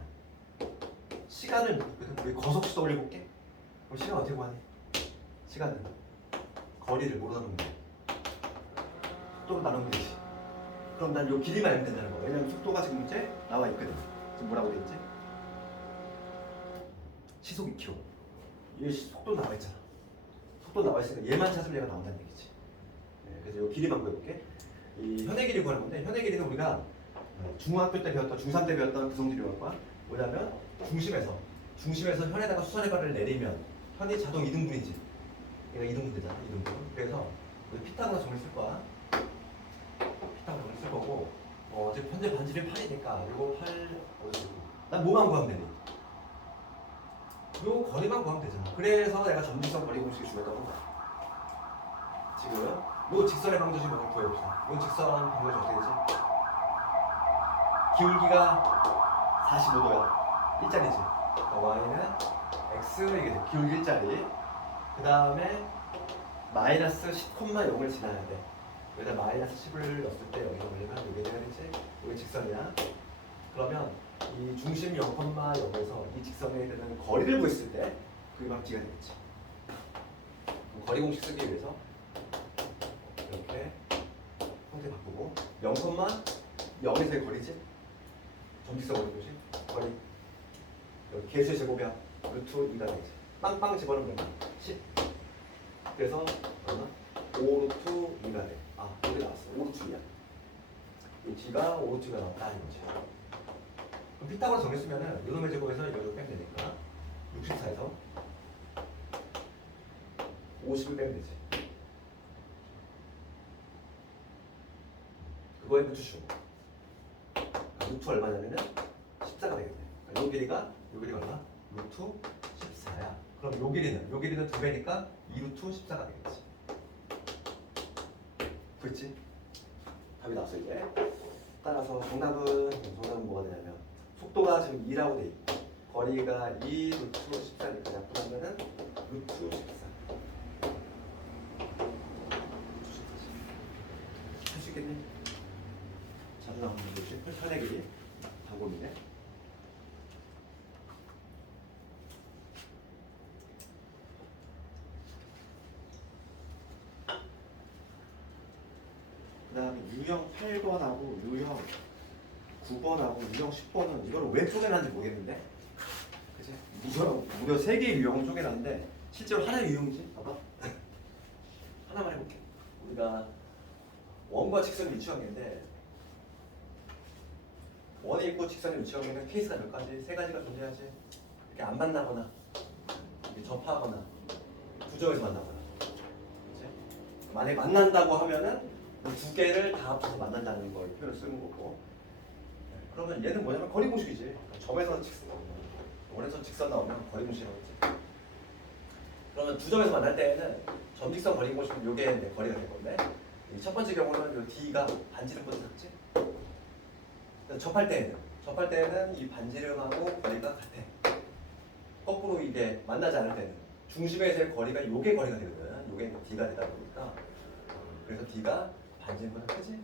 시간을 묻거든. 우리 거속시 떠올려볼게. 그럼 시간 어떻게 구하니? 시간은 거리를 뭐로 나누면 돼? 속도로 나누면 되지. 그럼 난 요 길이만 알면 된다는 거야. 왜냐면 속도가 지금 이제 나와 있거든. 지금 뭐라고 돼 있지? 시속 2km. 이 속도 나와 있잖아. 속도 나와 있으니까 얘만 찾으면 얘가 나온다는 얘기지. 네, 그래서 요 길이만 구해볼게. 이 현의 길이 구하는 건데 현의 길이는 우리가 중학교 때 배웠던 중3 때 배웠던 구성질이 뭐야? 뭐냐면 중심에서 현에다가 수선의 발을 내리면 현이 자동 이등분이지. 얘가 이등분 되잖아. 이등분. 그래서 우리 피타고라스 정리 쓸 거야. 피타고라스 정리 쓸 거고 지금 현재 반지름이 8이니까 요거 8 어디 있고 난 뭐만 구하면 되니? 요 거리만 구하면 되잖아. 그래서 내가 점진성 거리 공식을 준비했다고 거야. 지금 요 직선의 방정식 한번 구해봅시다. 요 직선 방정식 어떻게 되지? 기울기가 45도야. 일자리지. y는 x 이게 돼. 기울기 일자리. 그 다음에 마이너스 10,0을 지나야 돼. 여기다 마이너스 10을 넣었을 때 여기가 뭐냐면 이게 되지? 이게 직선이야. 그러면 이 중심 0,0에서 이 직선에 되는 거리를 구했을 때 그게 방지가 되겠지. 거리 공식 쓰기 위해서 이렇게 형태 바꾸고 0,0에서의 거리지? 점직선 거리 공식 거리 여기 개수의 제곱이야. 루트 2가 되지. 빵빵 집어넣으면 10. 그래서 얼마? 5루트 2가 돼. 아, 여기 나왔어. 5루트 2야. 이 D가 5루트 2가 나왔다 이거지. 그럼 피타고라스 정리 쓰면은 요놈의 제곱에서 이걸 빼면 되니까 64에서 50을 빼면 되지. 그거에 루트 주. 루트 얼마냐면은 14가 되겠네. 그러니까 요 길이가 얼마? 루트 14야. 그럼 요 길이는 2배니까 2루트 14가 되겠지. 그렇지? 답이 나왔어 이제. 따라서 정답은 뭐가 되냐면 속도가 지금 2라고 돼 있고 거리가 2 루트 14니까 약분하면은 루트 14. 할 수 있겠니? 자주 나오는 문제지. 현의 길이 단골이네. 그 다음에 유형 8번하고 유형 9번하고 유형 10번은 이걸 왜 쪼개놨는지 모르겠는데 그치? 무려 3개의 유형을 쪼개놨는데 실제로 하나의 유형이지? 봐봐 하나만 해볼게. 우리가 원과 직선의 위치관계인데 원이 있고 직선의 위치관계는 케이스가 몇 가지? 3가지가 존재하지. 이렇게 안 만나거나 이렇게 접하거나 두 점에서 만나거나 그치? 만약에 만난다고 하면은 두 개를 다 합쳐서 만난다는 걸 표현을 쓰는 거고. 그러면 얘는 뭐냐면 거리 공식이지. 점에서 직선 나오면 원에서 직선 나오면 거리 공식이라고 했지. 그러면 두 점에서 만날 때에는 점직선 거리 공식은 요게 내 거리가 될 건데 이 첫 번째 경우는 요 D가 반지름보다 작지. 접할 때에는 이 반지름하고 거리가 같아. 거꾸로 이게 만나지 않을 때는 중심에서의 거리가 요게 거리가 되거든. 요게 D가 되다 보니까 그래서 D가 반지름보다 크지?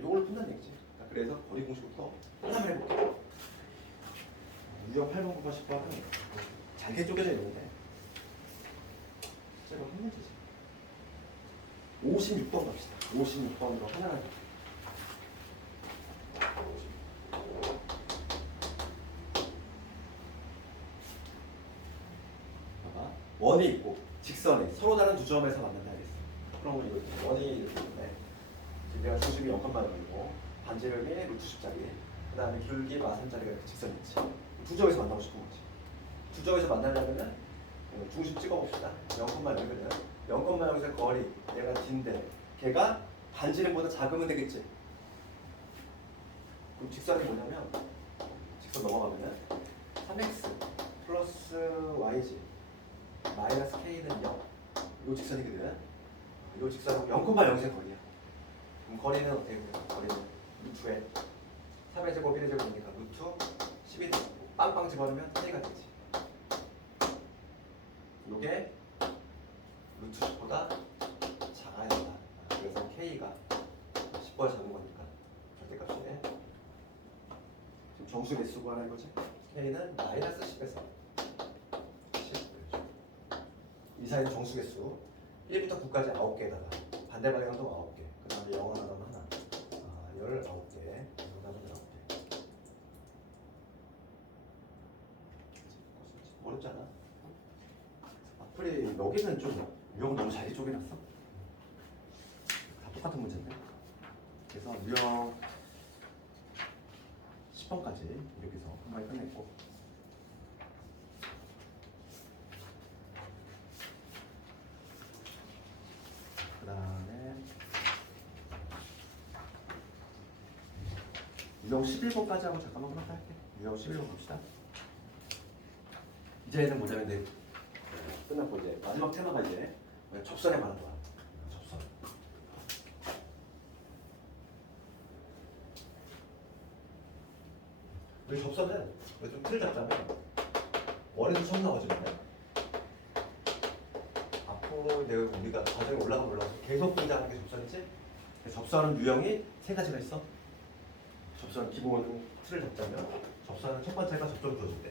요걸 푼다는 얘기지. 그래서 거리 공식부터 하나만 해볼게. 유형 8번, 9번, 10번은 잘게 쪼개져 있는데 실제로 한 문제지. 56번 갑시다. 56번으로 하나만 해볼게. 봐봐. 원이 있고 직선이 서로 다른 두 점에서 만난다 하겠어. 그러면 이거 원이 이렇게 있네. 지금 내가 중심이 0,0이고 반지름이 루트 10짜리 그 다음에 기울기 마산짜리가 이렇게 직선이 있지. 두 점에서 만나고 싶은 거지. 두 점에서 만나려면은 중심 찍어봅시다. 0,0이거든. 0,0에서 거리 얘가 D인데 걔가 반지름보다 작으면 되겠지. 그럼 직선이 뭐냐면 직선 넘어가면은 3x 플러스 y지 마이너스 k는 0. 요 직선이거든. 요 직선은 0,0의 거리야. 그럼 거리는 어떻게 돼요? 거리는 루트에 3의 제곱 1의 제곱이니까 루트 10이 되고 빵빵 집어넣으면 k가 되지. 요게 루트 10보다 작아야 된다. 그래서 k가 10보다 작은 거니까 절대값이네. 지금 정수 개수가 하나 이거지. K는 마이너스 10에서 10. 이 사이는 정수 개수 1부터 9까지 9개에다가 반대 방향도 9개. 그 다음에 0 하나 더하면 하나. 19개. 그 다음에 19개. 어렵지 않아? 앞플이 여기는 좀 유형 너무 잘게 쪼개놨어. 다 똑같은 문제인데. 그래서 유형 10번까지 이렇게 해서 한 번에 끝냈고, 그 다음에 유형 11번까지 하고 잠깐만 그만 할게. 유형 11번 봅시다. 이제는 뭐냐면 이제 끝났고 이제 마지막 테마가 이제 접선에 관한 거야. 접선. 우리 접선은 좀 틀을 잡자면 원에서 처음 나와지는데 앞으로 이제 우리가 과정에 올라가서 계속 등장하는 게 접선이지. 접선은 유형이 세 가지가 있어. 접선 기본 틀을 잡자면 접선은 첫 번째가 접점 주어질 때.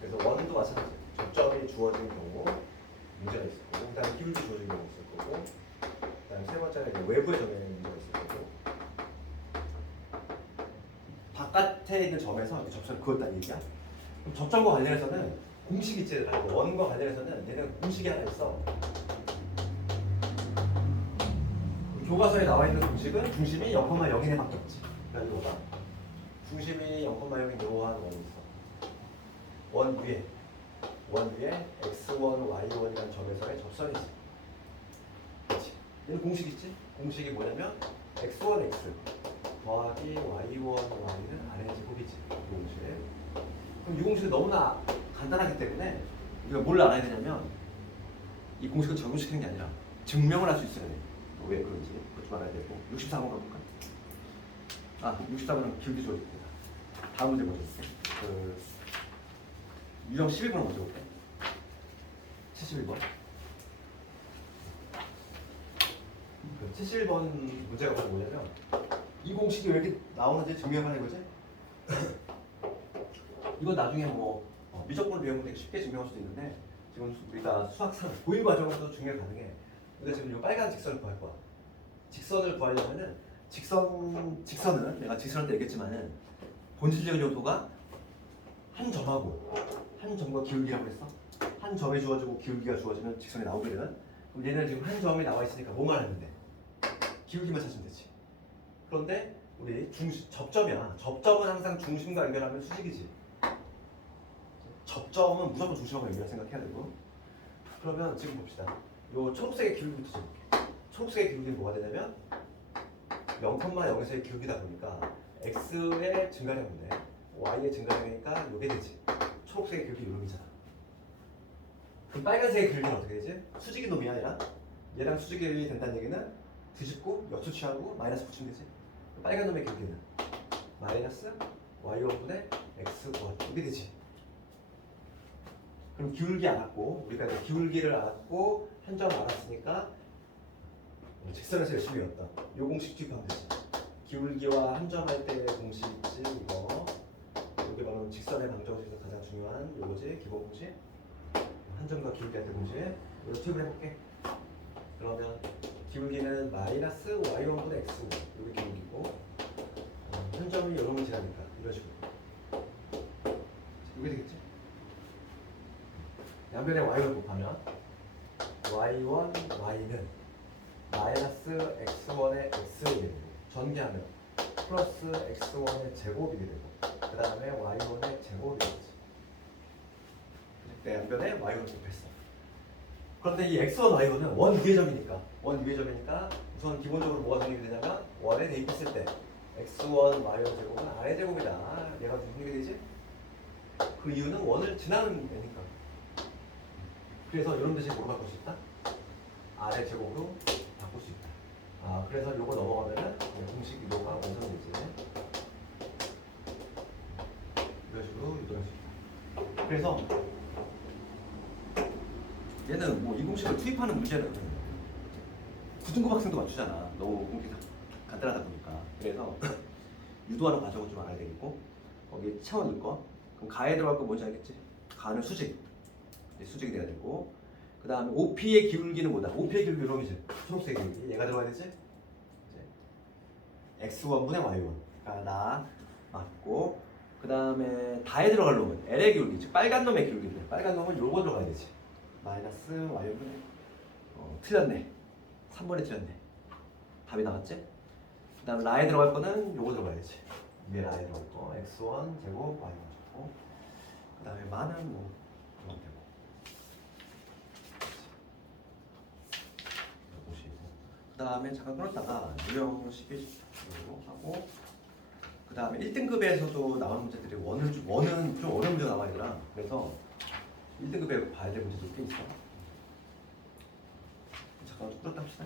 그래서 원도 마찬가지. 접점이 주어진 경우 문제가 있을 거고, 그다음에 기울기 주어진 경우 있을 거고, 그다음에 세 번째가 이제 외부의 점에 문제가 있을 거고, 바깥에 있는 점에서 접선을 그었다는 얘기야. 그럼 접점과 관련해서는 공식이 있지. 원과 관련해서는 얘는 공식이 하나 있어. 교과서에 나와 있는 공식은 중심이 0,0에 바뀌었지. 그러니까 이거가 중심이 0,0인 이러한 원이 있어. 원 위에 x1, y1이라는 점에서의 접선이 있어. 그렇지. 얘는 공식 있지? 공식이 뭐냐면 x1, x 더하기 y1, y는 아래 제곱이지. 이 공식. 그럼 이 공식은 너무나 간단하기 때문에 우리가 뭘 알아야 되냐면 이 공식을 적용시키는 게 아니라 증명을 할 수 있어야 돼. 왜 그런지 그것 좀 알아야 되고. 64번 가볼까? 64번은 기울기 조립입니다. 다음 문제 먼저 볼게. 유형 11번 먼저 볼게. 71번. 71번 문제가 뭐냐면 이 공식이 왜 이렇게 나오는지 증명하는 거지? 이건 나중에 뭐 미적분을 배우면 되게 쉽게 증명할 수도 있는데 지금 우리가 수학상 고일 과정에서도 증명 가능해. 근데 지금 이 빨간 직선을 구할 거야. 직선을 구하려면은 직선은 내가 직선할 때 얘기했지만은 본질적인 요소가 한 점과 기울기라고 했어. 한 점이 주어지고 기울기가 주어지면 직선이 나오게 되는. 그럼 얘는 지금 한 점이 나와 있으니까 뭐만 하면 돼? 기울기만 찾으면 되지. 그런데 우리 접점이야. 접점은 항상 중심과 연결하면 수직이지. 접점은 무조건 중심하고 연결 생각해야 되고. 그러면 지금 봅시다. 요 초록색의 기울기부터 좀 볼게. 초록색의 기울기는 뭐가 되냐면 0,0에서의 기울기다 보니까 x의 증가량인데 y의 증가량이니까 이게 되지. 초록색의 기울기 이 놈이잖아. 그럼 빨간색의 기울기는 어떻게 되지? 수직인 놈이 아니라 얘랑 수직이 된다는 얘기는 뒤집고 역수 취하고 마이너스 붙이면 되지. 빨간 놈의 기울기는 마이너스 y5분의 x 곧 이게 되지. 그럼 기울기 알았고 우리가 이제 기울기를 알았고 한 점 알았으니까 직선에서 열심히 외웠다. 요 공식 투입하면 되지. 기울기와 한 점 할 때의 공식 있지 이거. 여기 보면 직선의 방정식에서 가장 중요한 요거지 기본 공식. 한 점과 기울기 할 때 공식. 이거 투입을 해볼게. 그러면 기울기는 마이너스 y1분의 x 여기 기울기고 한 점이 여러 번 지나니까 이런 식으로. 이게 되겠지? 양변에 y를 곱하면 y1, y는 마이너스 x1의 x이 전개하면 플러스 x1의 제곱이 되고 그 다음에 y1의 제곱이 되지. 내 양변에 y를 곱했어. 그런데 이 x1, y1은 원 위의 점이니까 우선 기본적으로 뭐가 정립이 되냐면 원에 대입했을 때 x1, y1 제곱은 아래 제곱이다. 얘가 무슨 소리 되지? 그 이유는 원을 지나는 애니까. 그래서 이런 대신 뭐로 바꿀 수 있다? 아래 제곱으로 바꿀 수 있다. 그래서 요거 넘어가면은 공식 이도가 완성되지. 이런 식으로 유도할 수 있다. 그래서 얘는 뭐 이 공식을 투입하는 문제는 구등급 학생도 맞추잖아. 너무 공식이 간단하다 보니까. 그래서 유도하는 과정을 좀 알아야 되겠고 거기에 채워 넣을 거. 그럼 가에 들어갈 거 뭔지 알겠지? 가는 수직. 수직이 돼야 되고 그 다음에 OP의 기울기는 뭐다? OP의 기울기 이러기지. 초록색 기울기. 얘가 들어가야 되지? X1분의 Y1. 그러니까 나 맞고 그 다음에 다에 들어갈 놈은 L의 기울기. 즉 빨간 놈의 기울기인데 빨간 놈은 요거 들어가야 되지. 마이너스 Y1분의 틀렸네. 3번에 틀렸네. 답이 나왔지? 그 다음 라에 들어갈 거는 요거 들어가야지. 위에 라에 들어갈 거 X1 제곱 Y1 제곱. 그 다음에 마는 뭐 이렇게 되고. 보시고. 그 다음에 잠깐 끊었다가 유형식으로 하고. 그 다음에 1등급에서도 나오는 문제들이 원은 좀 어려운 문제가 나와야 되나. 그래서 1등급에 봐야 될 문제도 꽤 있어. 잠깐 좀 끊었다 합시다.